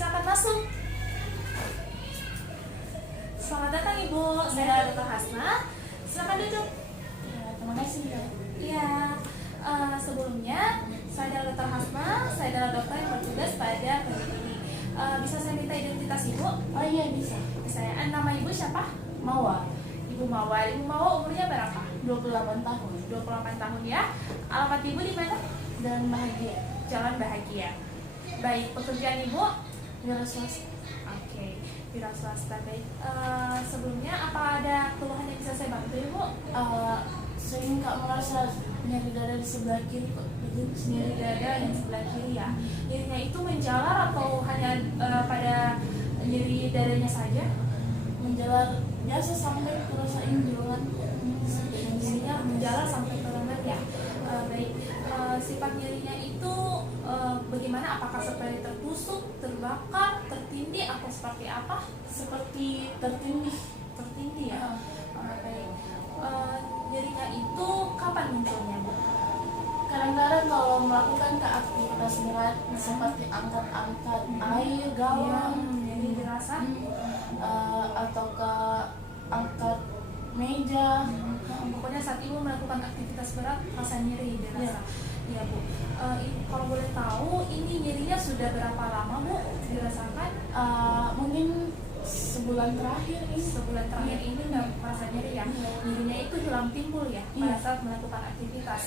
Silakan masuk. Selamat datang Ibu, saya Dr. Hasna. Silakan duduk. Ya, terima kasih ya. Iya, sebelumnya saya adalah Dr. Hasna. Saya adalah dokter yang bertugas pada klinik ini. Bisa saya minta identitas Ibu? Oh iya bisa. Saya, nama Ibu siapa? Mawar, Ibu Mawar. Ibu Mawar umurnya berapa? 28 tahun 28 tahun ya. Alamat Ibu di mana? dan bahagia. Jalan Bahagia. Baik, pekerjaan Ibu? Wira swasta. Oke, wira swasta. Baik. Sebelumnya apa ada keluhan yang bisa saya bantu Ibu? Sering Kak merasa nyeri dada di sebelah kiri kok begini Nyeri dada yang sebelah kiri ya. Nyerinya itu menjalar atau hanya pada nyeri dadanya saja? menjalar biasa sampai kurasain jeroan. Nyerinya menjalar sampai ke lengan ya. Baik. Sifat nyerinya itu bagaimana? Apakah seperti tertusuk, terbakar, tertindih atau seperti apa? Seperti tertindih. Tertindih ya. Baik. Nyerinya itu kapan munculnya Bu? Kadang-kadang kalau melakukan aktivitas berat seperti angkat-angkat air galon, Jadi dirasa atau ke angkat meja. pokoknya saat Ibu melakukan aktivitas berat rasa nyeri dirasa. Iya Bu. Kalau boleh tahu ini nyerinya sudah berapa lama Bu dirasakan? Mungkin sebulan terakhir ini. Sebulan terakhir ini nggak merasa nyeri ya? Nyerinya itu hilang timbul ya pada saat melakukan aktivitas.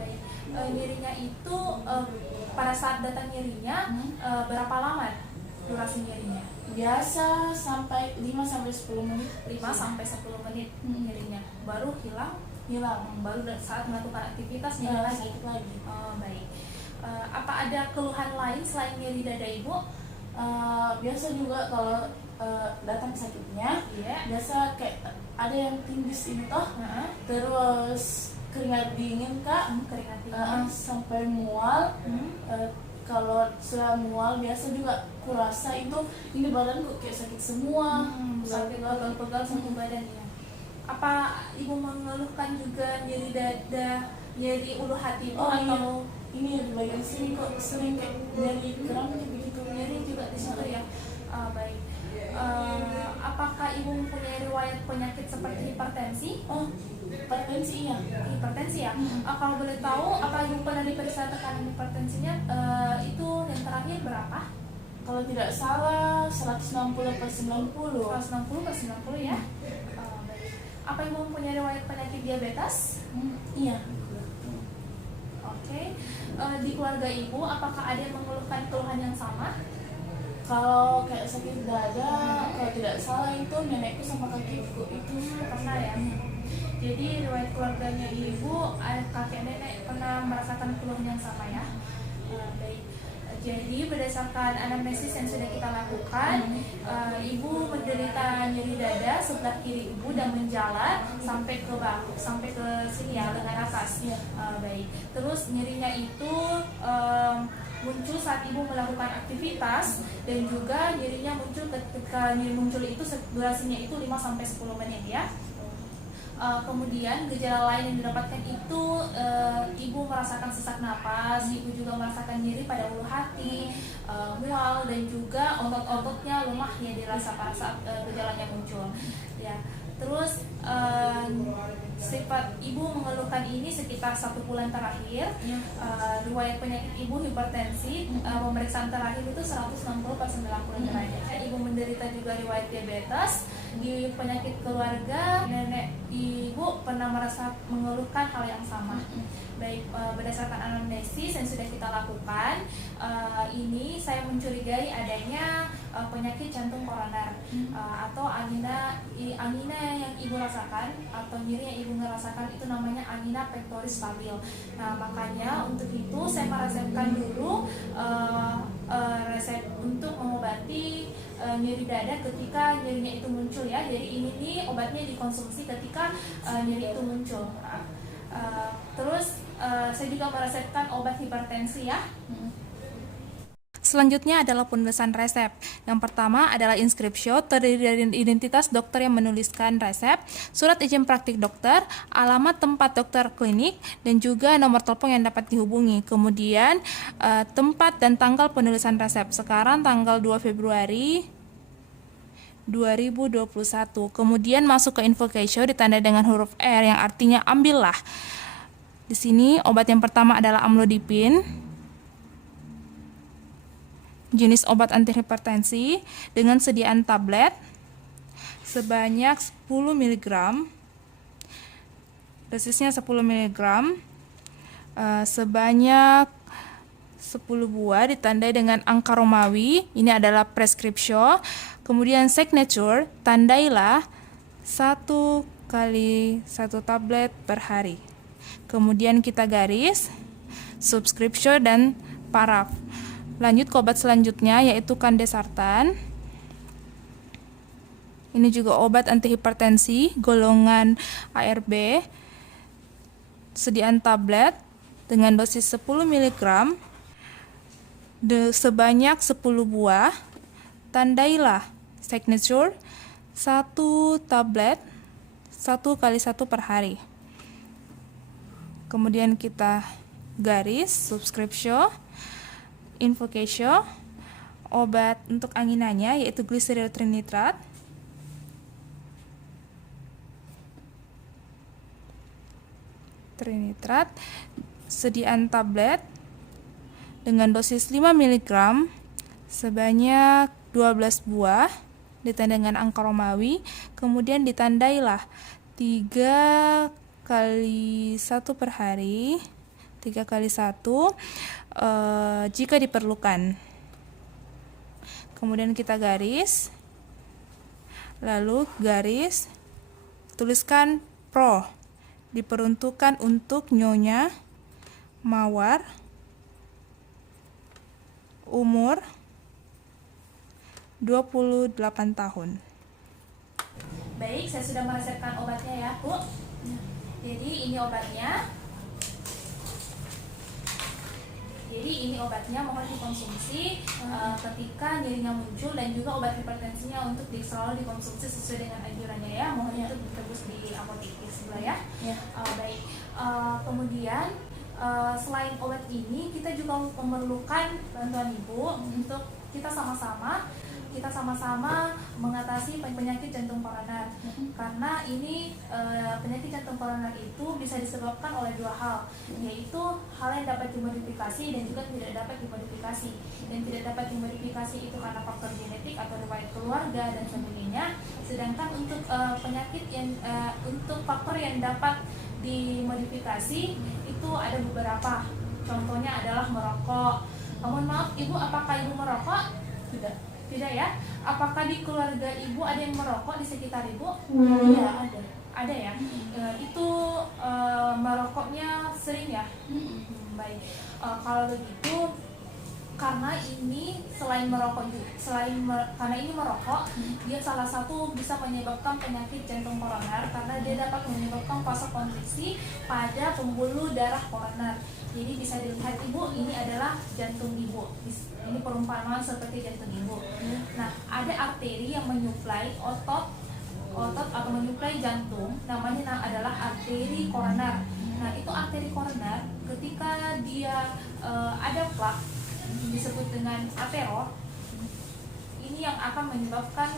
Baik. Nyerinya itu pada saat datang nyerinya berapa lama durasi nyerinya? Biasa sampai 5-10 menit 5-10 menit nyerinya baru hilang. Baru saat melakukan aktivitas nyeri lagi. sakit lagi. Baik. Apa ada keluhan lain selain nyeri dada Ibu? Biasa juga kalau datang sakitnya, biasa kayak ada yang tindis ini toh, terus keringat dingin Kak, Keringat dingin. sampai mual. Kalau sudah mual biasa juga kurasa itu ini badan kok kayak sakit semua. Sakit pegal-pegal satu badan ya. Apa Ibu mengeluhkan juga nyeri dada, nyeri ulu hati Ibu atau ini di bagian sini kok sering kayak nyeri kram kayak begitu. nyeri juga di situ ya? Baik. Apakah Ibu mempunyai riwayat penyakit seperti hipertensi? Hipertensi iya. Hipertensi ya. Kalau boleh tahu, apa Ibu pernah diperiksa tekanan hipertensinya? Itu yang terakhir berapa? Kalau tidak salah 160/90. 160/90 ya. Baik. Apa Ibu mempunyai riwayat penyakit diabetes? Iya. Oke. Di keluarga Ibu, apakah ada yang mengeluhkan keluhan yang sama? Kalau kayak sakit dada, kalau tidak salah itu nenekku sama kakekku itu Pernah ya. Jadi riwayat keluarganya Ibu, kakek nenek pernah merasakan keluhan yang sama ya. Baik. Jadi berdasarkan anamnesis yang sudah kita lakukan, Ibu menderita nyeri dada sebelah kiri Ibu dan menjalar sampai ke bahu, sampai ke sini ya, lengan atas. Baik. Terus nyerinya itu muncul saat Ibu melakukan aktivitas dan juga nyerinya muncul ketika nyeri muncul itu durasinya itu 5-10 menit ya. Kemudian gejala lain yang didapatkan itu Ibu merasakan sesak napas, Ibu juga merasakan nyeri pada ulu hati, mual dan juga otot-ototnya lemah yang dirasa pada saat gejalanya muncul. Ya. Terus sifat Ibu mengeluhkan ini sekitar 1 bulan terakhir. Riwayat penyakit Ibu hipertensi, pemeriksaan terakhir itu 160/90 derajat. Ibu menderita juga riwayat diabetes. Di penyakit keluarga, nenek Ibu pernah merasa mengeluhkan hal yang sama. Baik, berdasarkan anamnesis yang sudah kita lakukan, ini saya mencurigai adanya penyakit jantung koroner atau angina yang Ibu rasakan atau nyeri yang Ibu rasakan itu namanya angina pectoris stabil. Nah, makanya untuk itu saya meresepkan dulu resep untuk mengobati nyeri dada ketika nyerinya itu muncul ya. Jadi ini nih obatnya dikonsumsi ketika nyeri itu muncul. Terus saya juga meresepkan obat hipertensi ya. selanjutnya adalah penulisan resep. Yang pertama adalah inskripsio, terdiri dari identitas dokter yang menuliskan resep, surat izin praktik dokter, alamat tempat dokter klinik, dan juga nomor telepon yang dapat dihubungi. Kemudian tempat dan tanggal penulisan resep. Sekarang tanggal 2 Februari 2021. Kemudian masuk ke invocation ditandai dengan huruf R yang artinya ambillah. Di sini obat yang pertama adalah amlodipin, jenis obat antihipertensi dengan sediaan tablet sebanyak 10 mg. Dosisnya 10 mg, sebanyak 10 buah ditandai dengan angka Romawi. Ini adalah preskripsio. Kemudian signature, tandailah 1 kali 1 tablet per hari. Kemudian kita garis subscription dan paraf. Lanjut ke obat selanjutnya yaitu kandesartan. Ini juga obat antihipertensi golongan ARB, sediaan tablet dengan dosis 10 mg sebanyak 10 buah. Tandailah signature 1 tablet 1 kali 1 per hari. Kemudian kita garis subscription, invocation, obat untuk anginanya yaitu gliseril trinitrat, sediaan tablet dengan dosis 5 mg sebanyak 12 buah ditandai dengan angka Romawi. Kemudian ditandailah 3 kali 1 per hari, 3 kali 1 jika diperlukan. Kemudian kita garis, lalu garis, tuliskan pro, diperuntukkan untuk Nyonya Mawar, umur 28 tahun. Baik, saya sudah meresepkan obatnya ya, Bu. Jadi ini obatnya. Mohon dikonsumsi ketika nyerinya muncul, dan juga obat hipertensinya untuk selalu dikonsumsi sesuai dengan anjurannya ya. Mohon itu ditebus di apotek sebelah ya. Baik. Kemudian selain obat ini kita juga memerlukan bantuan Ibu untuk kita sama-sama mengatasi penyakit jantung koroner. Karena ini penyakit jantung koroner itu bisa disebabkan oleh dua hal, yaitu hal yang dapat dimodifikasi dan juga tidak dapat dimodifikasi. Dan tidak dapat dimodifikasi itu karena faktor genetik atau riwayat keluarga dan sebagainya. Sedangkan untuk penyakit yang untuk faktor yang dapat dimodifikasi itu ada beberapa. Contohnya adalah merokok. Mohon maaf Ibu, apakah Ibu merokok? Tidak ya? Apakah di keluarga Ibu ada yang merokok di sekitar Ibu? Iya, ada. Ada ya? Itu merokoknya sering ya? Baik. Kalau begitu, karena ini karena ini merokok, dia salah satu bisa menyebabkan penyakit jantung koroner karena dia dapat menyebabkan vasokonstriksi pada pembuluh darah koroner. Jadi bisa dilihat Ibu, ini adalah jantung Ibu. Ini perumpamaan seperti jantung Ibu. Nah, ada arteri yang menyuplai otot atau menyuplai jantung, namanya adalah arteri koroner. Nah, itu arteri koroner ketika dia ada plak disebut dengan atero, ini yang akan menyebabkan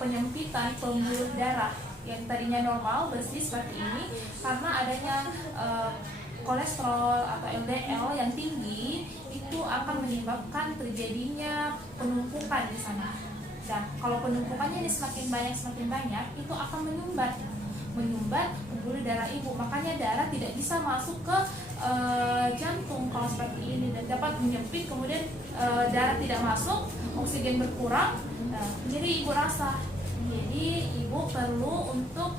penyempitan pembuluh darah yang tadinya normal bersih seperti ini karena adanya kolesterol atau LDL yang tinggi, itu akan menyebabkan terjadinya penumpukan di sana. Dan kalau penumpukannya ini semakin banyak, itu akan menyumbat pembuluh darah Ibu. Makanya darah tidak bisa masuk ke jantung kalau seperti ini, dan dapat menyempit, kemudian darah tidak masuk, oksigen berkurang. Jadi Ibu rasa. Jadi Ibu perlu untuk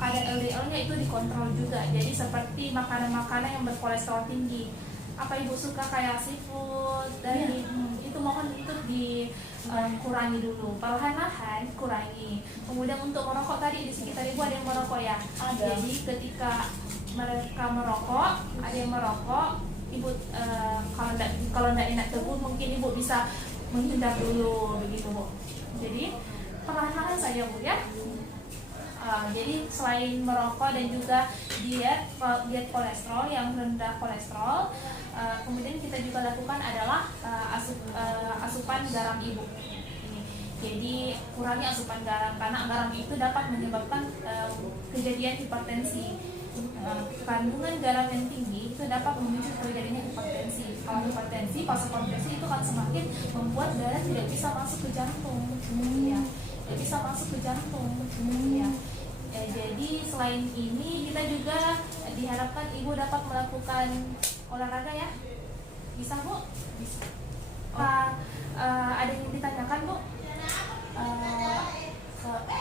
kadar LDL-nya itu dikontrol juga. Jadi seperti makanan-makanan yang berkolesterol tinggi. Apa Ibu suka kayak seafood dan itu mohon itu dikurangi dulu. Perlahan-lahan kurangi. Kemudian untuk merokok tadi di sekitar Ibu ada yang merokok ya? Ada. Jadi ketika mereka merokok, ada yang merokok, ibu kalau tidak enak tebu, mungkin ibu bisa menghindar dulu begitu Bu. Jadi perlahan-lahan saja Bu ya. Jadi selain merokok dan juga diet kolesterol yang rendah kolesterol, kemudian kita juga lakukan adalah asupan garam ibu. Jadi kurangi asupan garam karena garam itu dapat menyebabkan kejadian hipertensi. Kandungan garam yang tinggi itu dapat memicu terjadinya hipertensi. Kalau hipertensi, vasokonstriksi itu akan semakin membuat darah tidak bisa masuk ke jantung. Ya, tidak bisa masuk ke jantung. Ya. Jadi selain ini kita juga diharapkan ibu dapat melakukan olahraga ya. Bisa Bu? Bisa. Ada yang ditanyakan Bu?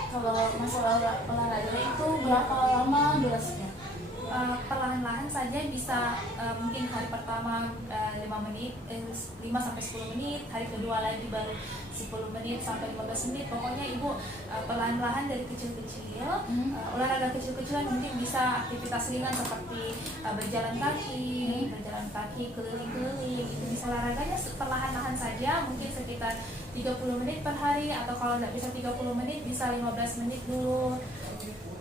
Kalau masalah olahraga itu berapa lama durasinya? Perlahan-lahan saja bisa, mungkin hari pertama 5 menit, 5 sampai 10 menit, hari kedua lagi baru 10 menit sampai 15 menit. Pokoknya ibu perlahan-lahan dari kecil-kecil, olahraga kecil-kecilan, mungkin bisa aktivitas ringan seperti berjalan kaki keliling-keliling. Itu bisa olahraganya perlahan-lahan saja, mungkin sekitar 30 menit per hari, atau kalau tidak bisa 30 menit bisa 15 menit dulu.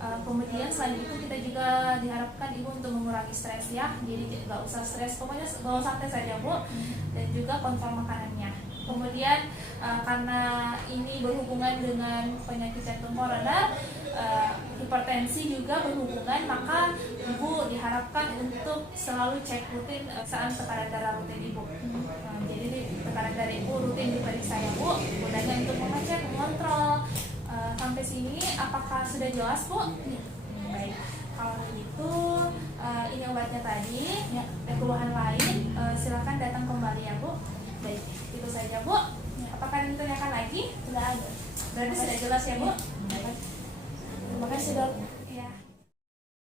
Kemudian selain itu kita juga diharapkan ibu untuk mengurangi stres ya, jadi nggak usah stres, pokoknya bawa santai saja Bu, dan juga kontrol makanannya. Kemudian karena ini berhubungan dengan penyakit jantung koroner, hipertensi juga berhubungan, maka ibu diharapkan untuk selalu cek rutin saat tekanan darah rutin ibu. Jadi tekanan darah ibu rutin diperiksa ya Bu, gunanya untuk mengecek, mengontrol. Sampai sini apakah sudah jelas Bu? Baik, kalau begitu ini obatnya tadi ya, dan keluhan lain silakan datang kembali ya Bu. Baik, itu saja Bu. Apakah ada yang ditanyakan lagi? Tidak ada. Berarti sudah jelas ya Bu? Terima kasih Dok.